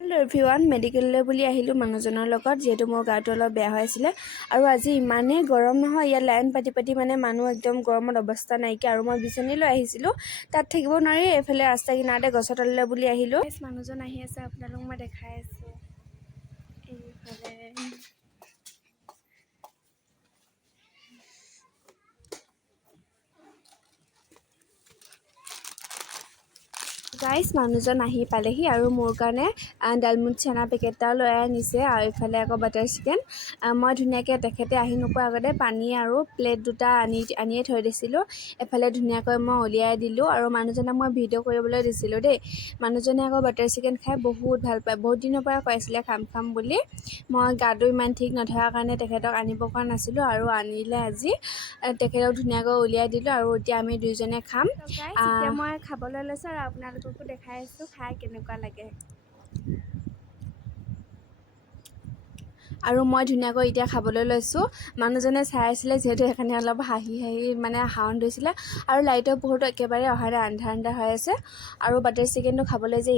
Hello' everyone, মেডিকেললৈ বুলি আহিলোঁ মানুহজনৰ লগত, যিহেতু মোৰ গাটো অলপ বেয়া হৈ আছিলে। আৰু আজি ইমানেই গৰম নহয়, ইয়াত লাইন পাতি পাতি মানে মানুহ একদম গৰমত অৱস্থা নাইকিয়া। আৰু মই বিচনী লৈ আহিছিলোঁ, তাত থাকিব নোৱাৰি এইফালে ৰাস্তা কিনাৰতে গছৰ তললৈ বুলি আহিলোঁ। মানুহজন আহি আছে, আপোনালোকক মই দেখাই আছোঁ এইফালে। গাইছ, মানুহজন আহি পালেহি আৰু মোৰ কাৰণে ডালমুট চানা পেকেট এটাও লৈ আনিছে, আৰু এইফালে আকৌ বাটাৰ চিকেন। মই ধুনীয়াকৈ তেখেতে আহি নোপোৱাৰ আগতে পানী আৰু প্লেট দুটা আনিয়ে থৈ দিছিলোঁ। এফালে ধুনীয়াকৈ মই উলিয়াই দিলোঁ, আৰু মানুহজনক মই ভিডিঅ' কৰিবলৈ দিছিলোঁ দেই। মানুহজনে আকৌ বাটাৰ চিকেন খাই বহুত ভাল পায়, বহুত দিনৰ পৰা কৈ আছিলে খাম বুলি। মই গাটো ইমান ঠিক নথকাৰ কাৰণে তেখেতক আনিব পৰা নাছিলোঁ, আৰু আনিলে আজি। তেখেতক ধুনীয়াকৈ উলিয়াই দিলোঁ, আৰু এতিয়া আমি দুইজনে খাম। এতিয়া মই খাবলৈ লৈছোঁ, আৰু আপোনালোককো দেখাই আছোঁ খাই কেনেকুৱা লাগে। আৰু মই ধুনীয়াকৈ এতিয়া খাবলৈ লৈছোঁ। মানুহজনে চাই আছিলে, যিহেতু সেইকাৰণে অলপ হাঁহি মানে সাউণ্ড হৈছিলে। আৰু লাইটৰ পোহৰটো একেবাৰে অহা নাই, আন্ধাৰ হৈ আছে। আৰু বাটাৰ চিকেনটো খাবলৈ যে